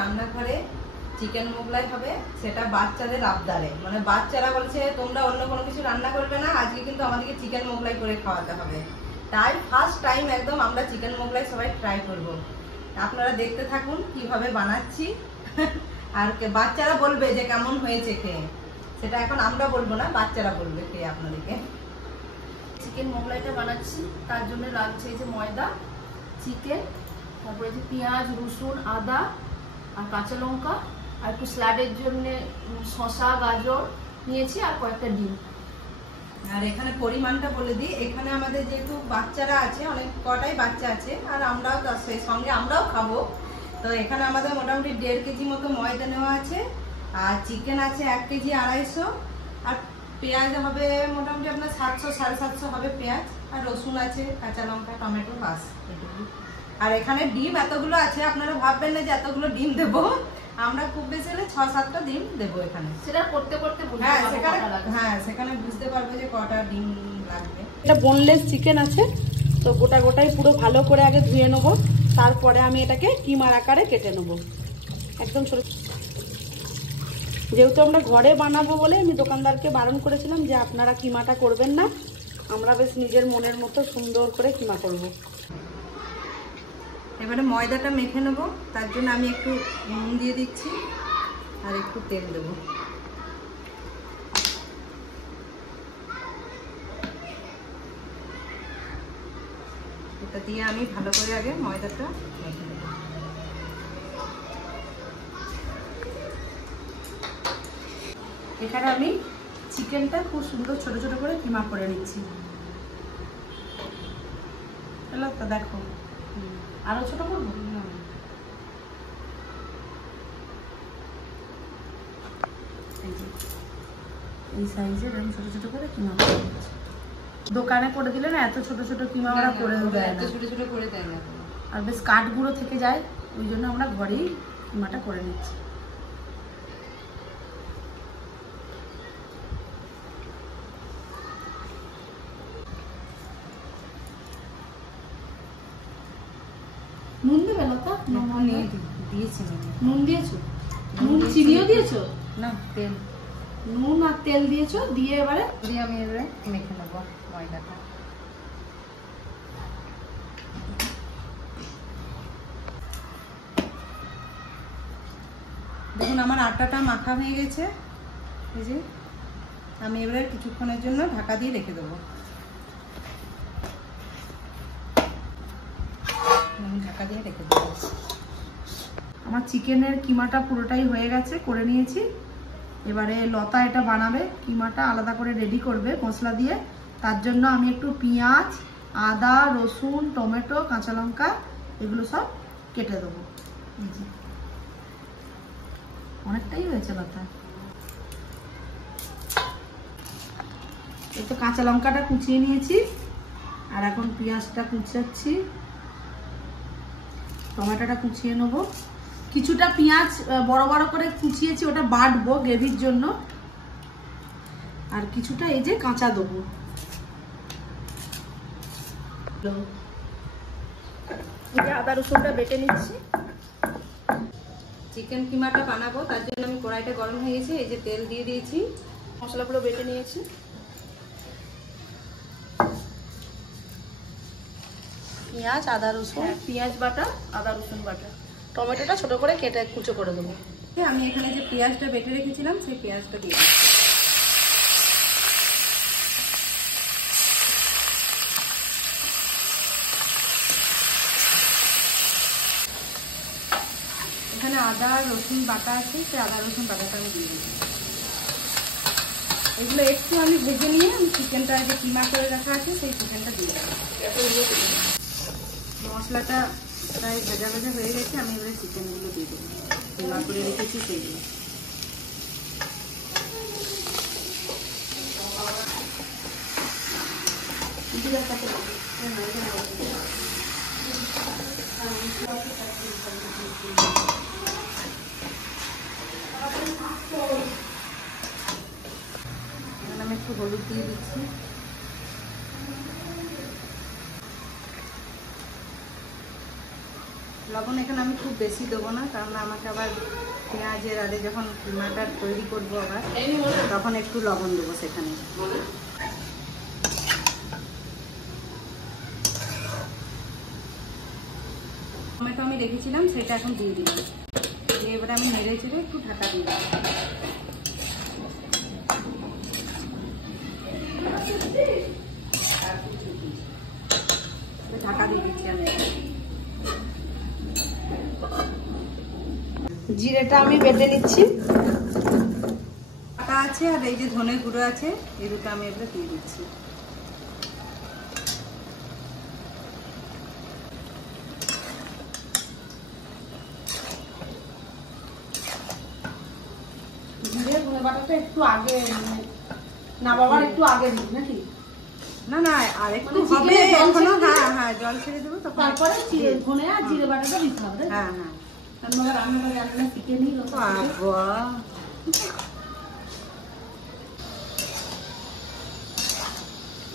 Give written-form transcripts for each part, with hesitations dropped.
রান্নাঘরে চিকেন মোগলাই হবে, সেটা বাচ্চাদের আবদারে। মানে বাচ্চারা বলছে তোমরা অন্য কোনো কিছু রান্না করবে না, আজকে কিন্তু আমাদেরকে চিকেন মোগলাই করে খাওয়াতে হবে। তাই ফার্স্ট টাইম একদম আমরা চিকেন মোগলাই সবাই ট্রাই করব। আপনারা দেখতে থাকুন কিভাবে বানাচ্ছি। আর বাচ্চারা বলবে যে কেমন হয়েছে খেয়ে, সেটা এখন আমরা বলবো না, বাচ্চারা বলবে খেয়ে আপনাদেরকে। চিকেন মোগলাইটা বানাচ্ছি, তার জন্য লাগছে এই যে ময়দা, চিকেন, তারপরে যে পেঁয়াজ, রসুন, আদা আর কাঁচা লঙ্কা, আর একটু স্যালাডের জন্য শসা, গাজর নিয়েছি, আর কয়েকটা ডিম। আর এখানে পরিমাণটা বলে দিই, এখানে আমাদের যেহেতু বাচ্চারা আছে, অনেক কটাই বাচ্চা আছে, আর আমরাও তার সঙ্গে আমরাও খাবো, তো এখানে আমাদের মোটামুটি 1.5 কেজি মতো ময়দা নেওয়া আছে, আর চিকেন আছে 1 কেজি 250, আর পেঁয়াজ হবে মোটামুটি আপনার 700 750 হবে পেঁয়াজ, আর রসুন আছে, কাঁচা লঙ্কা, টমেটো, বাস এটুকু। আর এখানে ডিম এতগুলো আছে, আপনারা ভাববেন না যে এতগুলো ডিম দেবো, আমরা খুব বেশি হলে 6-7টা ডিম দেবো এখানে। সেটা করতে করতে সেখানে বুঝতে পারবো যে কটা ডিম লাগবে। এটা বোনলেস চিকেন আছে, তো গোটা গোটাই পুরো ভালো করে আগে ধুয়ে নেবো, তারপরে আমি এটাকে কিমার আকারে কেটে নেবো একদম ছোট। যেহেতু আমরা ঘরে বানাবো বলে আমি দোকানদারকে বারণ করেছিলাম যে আপনারা কিমাটা করবেন না, আমরা বেশ নিজের মনের মতো সুন্দর করে কিমা করব। এবারে ময়দাটা মেখে নেবো, তার জন্য আমি একটু নুন দিয়ে দিচ্ছি আর একটু তেল দেবো। এটা দিয়ে আমি ভালো করে আগে ময়দাটা মেখে নেবো। এখানে আমি চিকেনটা খুব সুন্দর ছোট ছোট করে কিমা করে নিচ্ছি। হলো তো, দেখো আরো ছোট করবো, এই সাইজের আমি ছোট ছোট করে কিমা করে নিচ্ছি। দোকানে করে দিলে না এত ছোট ছোট কিমা ওরা করেও দেয় না, ছোট ছোট করে দেয় না, আর বেশ কাঠগুলো থেকে যায়, ওই জন্য আমরা ঘরেই কিমাটা করে নিচ্ছি। নুন দেবে লতা? দিয়েছি নুন দিয়েছো? নুন চিনিও দিয়েছো? না, তেল, নুন আর তেল দিয়েছো, দিয়ে এবারে আমি এবারে মেখে নেবো ময়দাটা। দেখুন আমার আটাটা মাখা হয়ে গেছে, এই যে আমি এবারে কিছুক্ষণের জন্য ঢাকা দিয়ে রেখে দেবো। আমি ঢাকা দিয়ে রেখে দেবো। আমার চিকেনের কিমাটা পুরোটাই হয়ে গেছে, করে নিয়েছি। এবারে লতা এটা বানাবে, কিমাটা আলাদা করে রেডি করবে মশলা দিয়ে। তার জন্য আমি একটু পেঁয়াজ, আদা, রসুন, টমেটো, কাঁচা লঙ্কা এগুলো সব কেটে দেবো। অনেকটাই হয়েছে লতা। এই তো কাঁচা লঙ্কাটা কুচিয়ে নিয়েছি, আর এখন পেঁয়াজটা কুচাচ্ছি, টমেটোটা কুচিয়ে নেবো। কিছুটা পেঁয়াজ বড় বড় করে কুচিয়েছি, ওটা বাটবো গ্রেভির জন্য, আর কিছুটা এই যে কাঁচা দেবো। আদা রসুনটা বেটে নিচ্ছি। চিকেন কিমাটা বানাবো, তার জন্য আমি কড়াইটা গরম হয়ে গেছে, এই যে তেল দিয়ে দিয়েছি, মশলাগুলো বেটে নিয়েছি। পেঁয়াজ, আদা রসুন, পেঁয়াজ বাটা, আদা রসুন বাটা, টমেটোটা ছোট করে কেটে কুচো করে দেবো। আমি এখানে যে পেঁয়াজটা বেটে রেখেছিলাম সেই পেঁয়াজটা দিয়ে দিচ্ছি। এখানে আদা রসুন বাটা আছে, সেই আদা রসুন বাটাটা আমি দিয়ে দিচ্ছি। এগুলো একটু আমি ভেজে নিয়ে আমি চিকেনটা যে কিমা করে রাখা আছে সেই চিকেনটা দিয়ে দেবো। মশলাটা প্রায় ভেজা ভেজা হয়ে গেছে, আমি এবারে চিকেনগুলো দিয়ে দেবো, কিমা করে রেখেছি সেইগুলো। আমি একটু হলুদ দিয়ে দিচ্ছি, লবণ এখানে আমি খুব বেশি দেবো না, কারণ আমাকে আবার পেঁয়াজের আরে যখন কিমাটা তৈরি করবো আবার তখন একটু লবণ দেবো সেখানে। টমেটো আমি রেখেছিলাম সেটা এখন দিয়ে দিলাম, দিয়ে এবারে আমি নেড়ে চেড়ে একটু ঢাকা দিয়ে দিলাম। ঢাকা দিয়ে দিচ্ছি আমি। জিরেটা আমি বেটে নিচ্ছি। আটা আছে আর এই যে ধনে গুঁড়ো আছে, এই দুটো আমি এবারে দিয়ে দিচ্ছি। জিরে ধনে বাটাটা একটু আগে না বাবার একটু আগে দিই নাকি? না না আর একটু হবে এখনো। হ্যাঁ হ্যাঁ জল ছেড়ে দেবো তখন। তারপরে ধনে আর জিরে বাটাটা দিতে হবে। হ্যাঁ হ্যাঁ কারণ বাবা রান্নাটা জানলে শিখে নিই।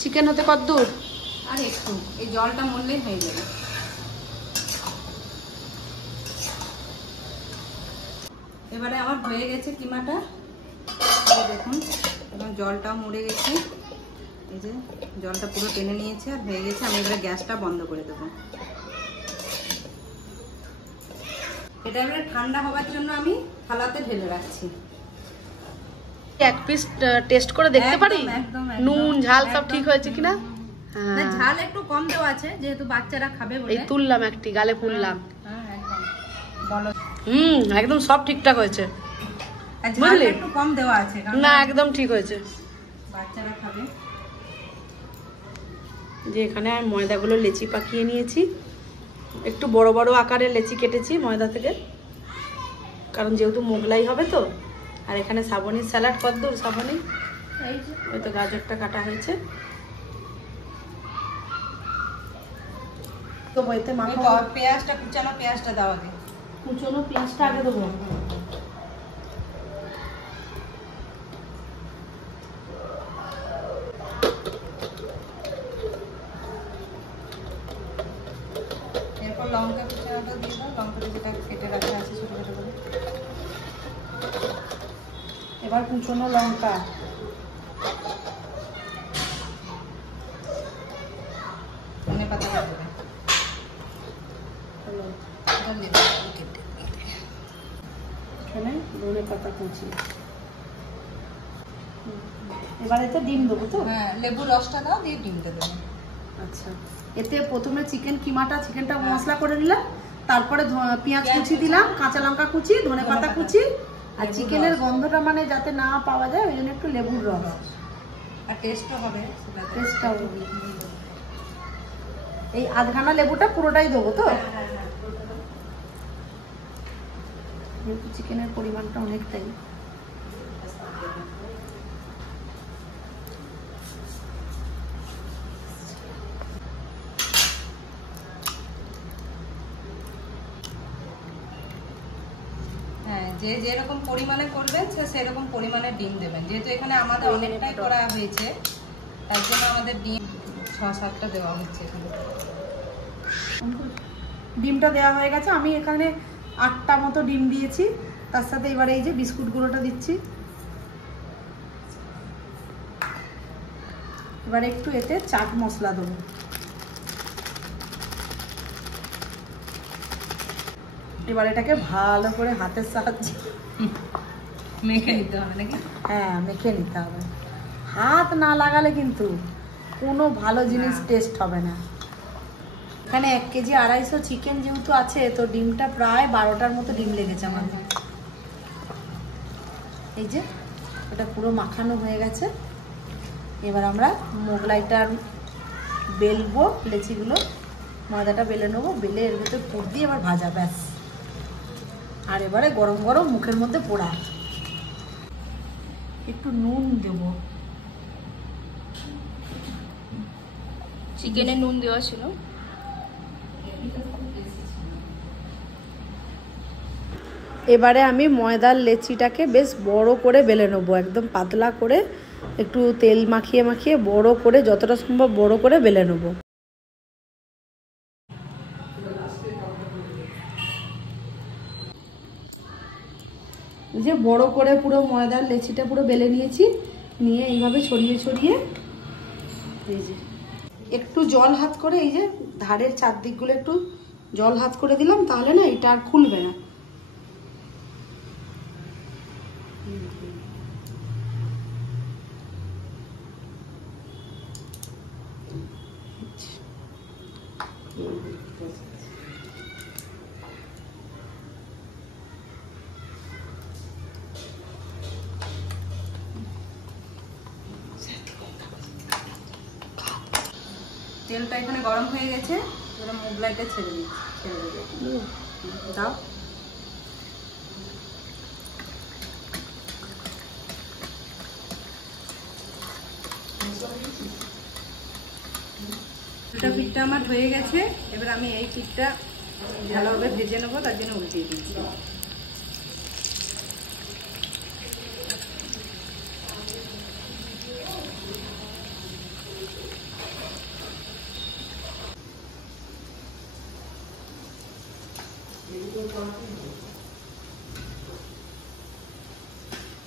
চিকেন হতে কত দূর? আর একটু এই জলটা মরলেই হয়ে যাবে। এবারে আমার হয়ে গেছে কিমাটা, দেখুন এবং জলটাও মরে গেছে। এই যে জলটা পুরো টেনে নিয়েছে আর হয়ে গেছে। আমি এবারে গ্যাসটা বন্ধ করে দেবো। এটা এবারে ঠান্ডা হওয়ার জন্য আমি থালাতে ঢেলে রাখছি। এক পিস টেস্ট করে দেখতে পারি একদম নুন ঝাল সব ঠিক হয়েছে কিনা? না ঝাল একটু কম দেওয়া আছে যেহেতু বাচ্চারা খাবে বলে। এই তুললাম একটি গালে পুনলাম। হ্যাঁ একদম বলো। একদম সব ঠিকঠাক হয়েছে। আর ঝাল একটু কম দেওয়া আছে না একদম ঠিক হয়েছে, বাচ্চারা খাবে। যে এখানে আমি ময়দাগুলো লেচি পাকিয়ে নিয়েছি, একটু বড় বড় আকারে লেচি কেটেছি ময়দা থেকে, কারণ যেহেতু মোগলাই হবে তো। আর এখানে সাবনির স্যালাড কদ্দূর? সাবনি এই যে ওই তো গাজরটা কাটা হয়েছে। তো বইতে মাখা পেঁয়াজটা কুচানো পেঁয়াজটা দাও আগে। কুচনো পেঁয়াজটা আগে দেবো। এরপর লঙ্কা কুচানোটা দিয়ে দাও, লঙ্কাটা যেটা কেটে রাখা আছে ছোটো ছোটো করে। এবার কুচনো লঙ্কা, ধনে পাতা দেবে, এখানে ধনে পাতা কুচি। এবারে তো ডিম দেবো তো? হ্যাঁ লেবু রসটা দাও, দিয়ে ডিমটা দেবো। আচ্ছা, এতে প্রথমে চিকেনটা মশলা করে নিলাম, তারপরে পেঁয়াজ কুচি দিলাম, কাঁচা লঙ্কা কুচি, ধনে পাতা কুচি, আর চিকেনের গন্ধটা মানে যাতে না পাওয়া যায় ওই জন্য একটু লেবুর রস। আর টেস্টও হবে, টেস্টটাও এই আধখানা লেবুটা পুরোটাই দেবো তো? যেহেতু চিকেনের পরিমাণটা অনেকটাই। হ্যাঁ যে যেরকম পরিমাণে করবেন সেরকম পরিমাণে ডিম দেবেন। যেহেতু এখানে আমাদের অনেকটাই করা হয়েছে তার জন্য আমাদের ডিম 6-7টা দেওয়া হচ্ছে এখানে। ডিমটা দেওয়া হয়ে গেছে, আমি এখানে 8টা মতো ডিম দিয়েছি। তার সাথে এবারে এই যে বিস্কুট গুঁড়োটা দিচ্ছি। এবারে একটু এতে চাট মশলা দেবো। এবার এটাকে ভালো করে হাতের সাহায্যে মেখে নিতে হবে নাকি? হ্যাঁ মেখে নিতে হবে। হাত না লাগালে কিন্তু কোনো ভালো জিনিস টেস্ট হবে না। এখানে 1 কেজি 250 চিকেন যেহেতু আছে, তো ডিমটা প্রায় 12টার মতো ডিম লেগেছে আমার। এই যে এটা পুরো মাখানো হয়ে গেছে। এবার আমরা মোগলাইটার বেলবো, লেচিগুলো ময়দাটা বেলে নেবো, বেলে এর ভিতরে পুর দিয়ে এবার ভাজা, ব্যাস। আর এবারে গরম গরম মুখের মধ্যে পোড়া। একটু নুন দেবো, চিকেনে নুন দেওয়া ছিল। এবারে আমি ময়দার লেচিটাকে বেশ বড় করে বেলে নেবো, একদম পাতলা করে, একটু তেল মাখিয়ে মাখিয়ে বড় করে, যতটা সম্ভব বড় করে বেলে নেবো। যে বড় করে পুরো ময়দার লেচিটা পুরো বেলে নিয়েছি, নিয়ে এইভাবে ছড়িয়ে ছড়িয়ে এই যে একটু জল হাত করে এই যে ধারের চারদিকগুলো একটু জল হাত করে দিলাম, তাহলে না এটা আর খুলবে না। তেলটা এখানে গরম হয়ে গেছে, এবার মোগলাইটা ছেড়ে দিচ্ছি, ছেড়ে দেবে দাও। পিঠটা আমার হয়ে গেছে, এবার আমি এই পিঠটা ভালোভাবে ভেজে নেবো, তার জন্য উল্টিয়ে দিচ্ছি।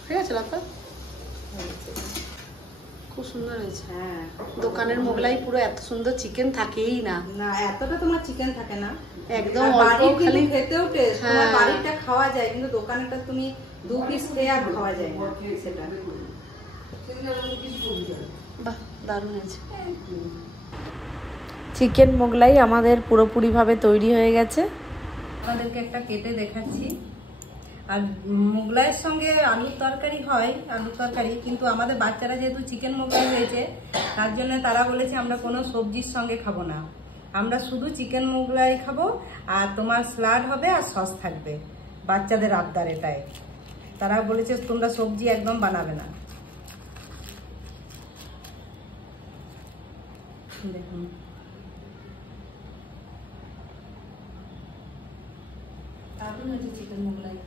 ঠিক আছে লতা, খুব সুন্দর হয়েছে। হ্যাঁ, দোকানের মোগলাই পুরো এত সুন্দর চিকেন থাকেই না। না, এতটা তোমার চিকেন থাকে না, একদম বাড়ির খালি খেতেও টেস্ট। হ্যাঁ। তোমার বাড়িটা খাওয়া যায়, কিন্তু দোকানেরটা তুমি 2 পিস খেয়ে আর খাওয়া যায় না সেটা। বাহ, দারুণ হয়েছে। চিকেন মোগলাই আমাদের পুরোপুরিভাবে তৈরি হয়ে গেছে। আপনাদেরকে একটা কেটে দেখাচ্ছি। আর মোগলাইয়ের সঙ্গে আলুর তরকারি হয়, আলুর তরকারি, কিন্তু আমাদের বাচ্চারা যেহেতু চিকেন মোগলাই হয়েছে, তার জন্য তারা বলেছে আমরা কোনো সবজির সঙ্গে খাবো না, আমরা শুধু চিকেন মোগলাই খাবো, আর তোমার স্যালাড হবে আর সস থাকবে। বাচ্চাদের আবদার এটাই, তারা বলেছে তোমরা সবজি একদম বানাবে না। দেখুন, দারুণ হয়েছে চিকেন মোগলাই।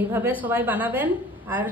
এইভাবে সবাই বানাবেন। আর